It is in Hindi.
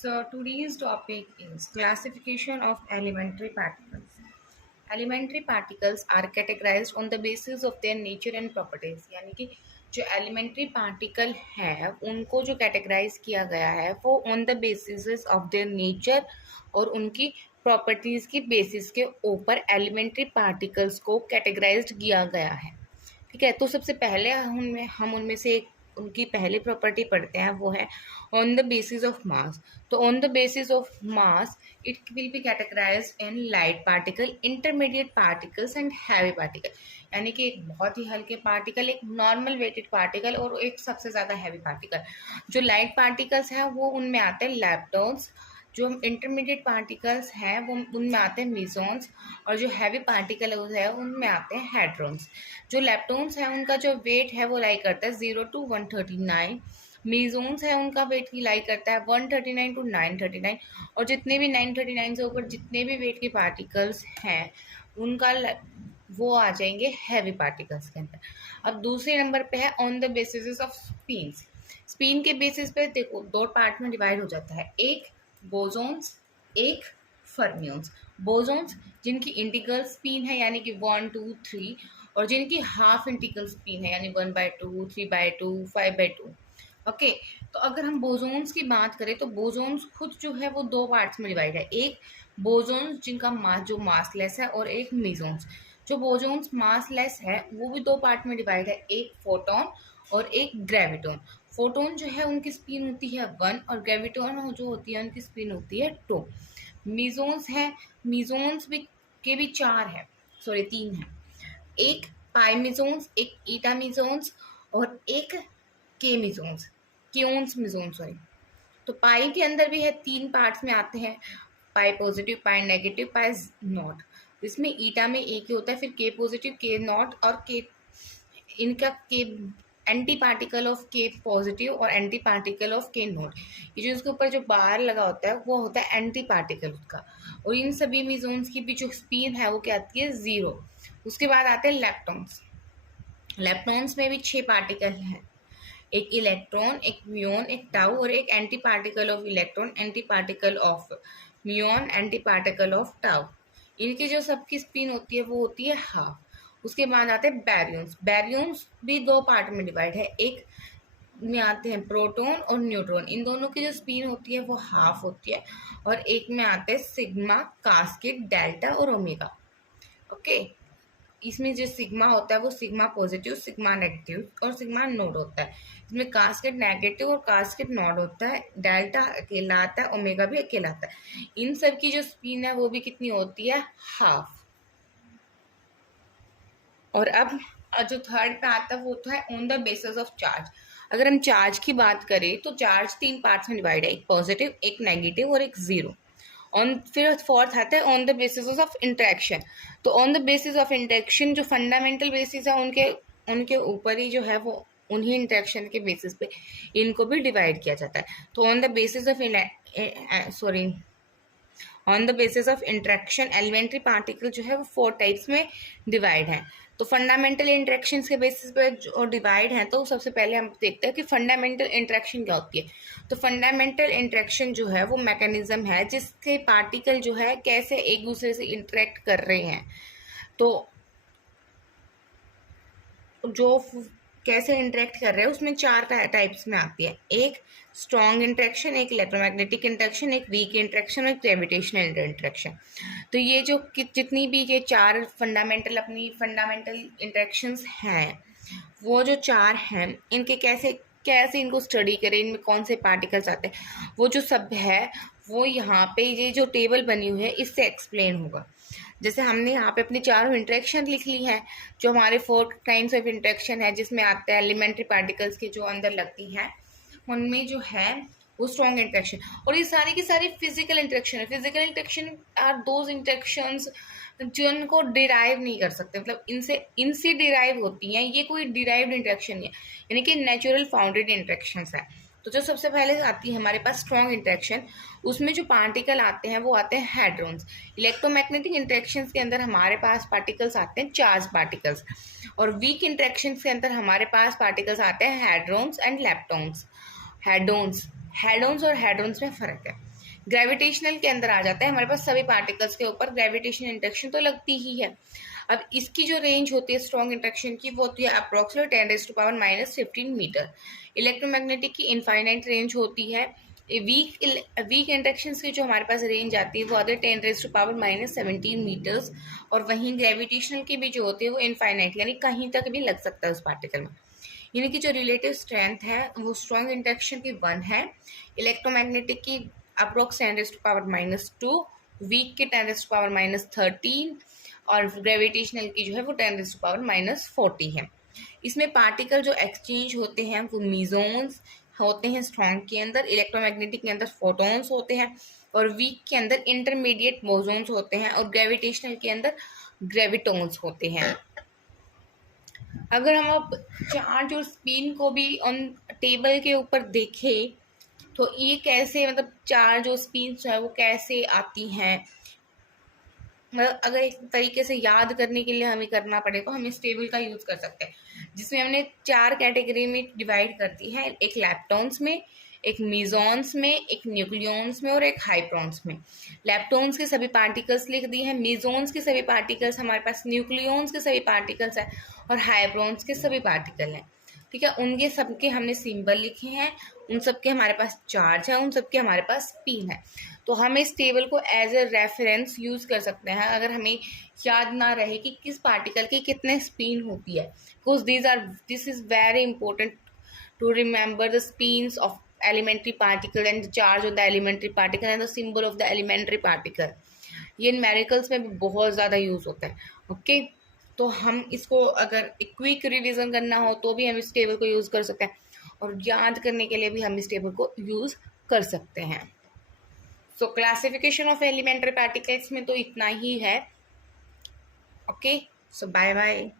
So today's topic is classification of elementary particles. Elementary particles are categorized on the basis of their nature and properties. यानी कि जो elementary particle है उनको जो categorize किया गया है वो on the basis of their nature और उनकी properties की basis के ऊपर elementary particles को categorized किया गया है. ठीक है, तो सबसे पहले हम उनमें से एक उनकी पहली प्रॉपर्टी पढ़ते हैं, वो है on the basis of mass. तो on the basis of mass it will be categorised in light particle, intermediate particles and heavy particle. यानी कि एक बहुत ही हल्के पार्टिकल, एक नॉर्मल वेटेड पार्टिकल और एक सबसे ज़्यादा हैवी पार्टिकल. जो लाइट पार्टिकल्स हैं वो उनमें आते हैं लैप्टॉन्स, जो इंटरमीडिएट पार्टिकल्स हैं वो उनमें आते हैं मीजॉन्स, और जो हैवी पार्टिकल है उनमें आते हैं हेड्रॉन्स. जो लेप्टॉन्स हैं उनका जो वेट है वो लाई करता है 0 to 139. मीजोन्स है उनका वेट की लाई करता है 139 to 939. और जितने भी 939 से ऊपर जितने भी वेट के पार्टिकल्स हैं उनका वो आ जाएंगे हैवी पार्टिकल्स के अंदर. अब दूसरे नंबर पे है on the basis of spins. Spin के बेसिस पे देखो दो पार्ट में डिवाइड हो जाता है, एक बोसोन्स, एक फर्मियोन्स. बोसोन्स जिनकी इंटीग्रल स्पिन है यानी कि 1 2 3, और जिनकी हाफ इंटीग्रल स्पिन है यानी 1/2, 3/2, 5/2. ओके, तो अगर हम बोसोन्स की बात करें तो बोसोन्स खुद जो है वो दो पार्ट्स में डिवाइड है, एक बोसोन्स जिनका मास जो मासलेस है और एक मीजोन्स. जो बोसोन्स मासलेस है वो भी दो पार्ट में डिवाइड है, एक फोटोन और एक ग्रेविटोन. फोटोन जो है उनकी स्पिन होती है 1 और ग्रेविटोन जो होती है उनकी स्पिन होती है 2. मीजोन्स है, मीजोन्स भी के भी 3 है, एक पाई मीजोन्स, एक ईटा मीजोन्स और एक के मीजोन्स, क्योन्स मीजोन्स सॉरी. तो पाई के अंदर भी है 3 पार्ट्स में आते हैं, pi positive, pi negative, pi naught. इसमें ईटा में एक ही होता है, फिर के पॉजिटिव, के नॉट और के इनका के एंटी पार्टिकल ऑफ के पॉजिटिव और एंटी पार्टिकल ऑफ के नॉट. ये जो इसके ऊपर जो बार लगा होता है वो होता है एंटी पार्टिकल उसका. और इन सभी मीजोन्स की भी जो स्पिन है वो क्या आती है 0. उसके बाद आते हैं लेप्टॉन्स. लेप्टॉन्स में भी 6 पार्टिकल हैं, एक इलेक्ट्रॉन, एक म्यून, एक टाउ और एक anti particle of electron, anti particle of muon, anti particle of tau. इनकी जो सबकी स्पिन होती है वो होती है हाफ. उसके बाद आते हैं बैरियंस. बैरियंस भी दो पार्ट में डिवाइड है, एक में आते हैं प्रोटॉन और न्यूट्रॉन. इन दोनों की जो स्पिन होती है वो हाफ होती है. और एक में आते हैं सिग्मा, कास्केट, डेल्टा और ओमेगा. ओके, इसमें जो सिग्मा होता है वो सिग्मा पॉजिटिव, सिग्मा नेगेटिव और सिग्मा नोड होता है. इसमें कास्केट नेगेटिव और कास्केट नोड होता है. डेल्टा अकेला आता है, ओमेगा भी अकेला आता है. इन सब की जो स्पिन है वो भी कितनी होती है, हाफ. और अब जो थर्ड पे आता है वो होता है on the basis of charge. अगर हम चार्ज की बात करें तो चार्ज 3 पार्ट्स में डिवाइड है, एक पॉजिटिव, एक नेगेटिव और एक 0. फिर फोर्थ आता है on the basis of interaction. तो on the basis of interaction जो फंडामेंटल बेसिस है उनके ऊपर ही जो है वो उन्हीं इंटरेक्शन के बेसिस पे इनको भी डिवाइड किया जाता है. तो on the basis of interaction elementary particle जो है वो 4 टाइप्स में डिवाइड है. तो फंडामेंटल इंटरेक्शंस के बेसिस पे जो डिवाइड है, तो सबसे पहले हम देखते हैं कि फंडामेंटल इंटरेक्शन क्या होती है. तो फंडामेंटल इंटरेक्शन जो है वो मैकेनिज्म है जिससे पार्टिकल जो है कैसे एक दूसरे से इंटरेक्ट कर रहे हैं. तो जो कैसे इंटरेक्ट कर रहे हैं उसमें 4 टाइप्स में आती है, एक स्ट्रॉन्ग इंटरेक्शन, एक इलेक्ट्रोमैग्नेटिक इंटरेक्शन, एक वीक इंटरेक्शन और एक ग्रेविटेशनल इंटरेक्शन. तो ये जो जितनी भी ये 4 फंडामेंटल इंटरेक्शंस हैं वो जो 4 हैं इनके कैसे इनको स्टडी करें, इनमें कौन से पार्टिकल्स आते हैं, वो जो सब है वो यहाँ पे ये जो टेबल बनी हुई है इससे एक्सप्लेन होगा. जैसे हमने यहाँ पे अपनी 4 इंटरेक्शन लिख ली हैं, जो हमारे 4 टाइप्स ऑफ इंटरेक्शन है जिसमें आते हैं एलिमेंट्री पार्टिकल्स के जो अंदर लगती हैं, उनमें जो है वो स्ट्रॉन्ग इंटरेक्शन. और ये सारी की सारी फिजिकल इंटरेक्शन है. Physical interaction are those interactions जिनको डिराइव नहीं कर सकते, मतलब इनसे डिराइव होती हैं. ये कोई डिराइव्ड इंटरेक्शन नहीं है, यानी कि नेचुरल फाउंडेड इंटरेक्शंस है. तो जो सबसे पहले आती है हमारे पास स्ट्रॉन्ग इंटरेक्शन, उसमें जो पार्टिकल आते हैं वो आते हैं हेड्रॉन्स. इलेक्ट्रोमैग्नेटिक इंटरेक्शंस के अंदर हमारे पास पार्टिकल्स आते हैं चार्ज पार्टिकल्स. और वीक इंटरेक्शंस के अंदर हमारे पास पार्टिकल्स आते हैं हेड्रॉन्स एंड लेप्टॉन्स. हेडोन्स और हेड्रॉन्स में फ़र्क है. ग्रेविटेशनल के अंदर आ जाता है, हमारे पास सभी पार्टिकल्स के ऊपर ग्रेविटेशन इंटरेक्शन तो लगती ही है। अब इसकी जो रेंज होती है स्ट्रॉन्ग इंटरेक्शन की वो होती है अप्रोक्सीमेट 10⁻⁻15 मीटर। इलेक्ट्रोमैग्नेटिक की इनफाइनाइट रेंज होती है। वीक इंटरेक्शंस की जो हमारे पास रेंज आती है वो आती है 10⁻⁻17 मीटर्स। और वहीं ग्रेविटेशनल की भी जो होती है वो इनफाइनाइट, यानी कहीं तक भी लग सकता है उस पार्टिकल में। यानी कि जो रिलेटिव स्ट्रेंथ है वो स्ट्रॉन्ग इंटरेक्शन की 1 है, इलेक्ट्रोमैग्नेटिक की अप्रोक्स 10⁻⁻2, वीक के 10⁻⁻13 और ग्रेविटेशनल की जो है वो 10⁻⁻40 है। इसमें पार्टिकल जो एक्सचेंज होते हैं वो मीजोन्स होते हैं स्ट्रॉन्ग के अंदर, इलेक्ट्रोमैग्नेटिक के अंदर फोटॉन्स होते हैं और वीक के अंदर इंटरमीडिएट बोसोन्स होते हैं और ग्रेविटेशनल के अंदर ग्रेविटॉन्स होते हैं। अगर हम अब चार्ज और स्पिन को भी ऑन टेबल के ऊपर देखें तो ये कैसे, मतलब चार्ज और स्पिन जो है वो कैसे आती हैं, मतलब अगर एक तरीके से याद करने के लिए हमें करना पड़े तो हम इस टेबल का यूज कर सकते हैं, जिसमें हमने 4 कैटेगरी में डिवाइड कर दी है, एक लैप्टॉन्स में, एक मीजॉन्स में, एक न्यूक्लियॉन्स में और एक हाइप्रॉन्स में। लैप्टॉन्स के सभी पार्टिकल्स लिख दिए हैं, मीजॉन्स के सभी पार्टिकल्स हमारे पास, न्यूक्लियॉन्स के सभी पार्टिकल्स हैं और हाइप्रॉन्स के सभी पार्टिकल हैं। ठीक है, उनके सबके हमने सिंबल लिखे हैं, उन सबके हमारे पास चार्ज है, उन सबके हमारे पास स्पिन है। तो हम इस टेबल को एज ए रेफरेंस यूज कर सकते हैं अगर हमें याद ना रहे कि किस पार्टिकल की कितने स्पिन होती है, because this is very important to remember the spins of elementary particle and the charge of the elementary particle and the symbol of the elementary particle. ये न्यूमेरिकल्स में भी बहुत ज़्यादा यूज होता है। ओके, तो हम इसको अगर एक क्विक रिवीजन करना हो तो भी हम इस टेबल को यूज़ कर सकते हैं और याद करने के लिए भी हम इस टेबल को यूज़ कर सकते हैं। So classification of elementary particles में तो इतना ही है। Okay, so bye bye.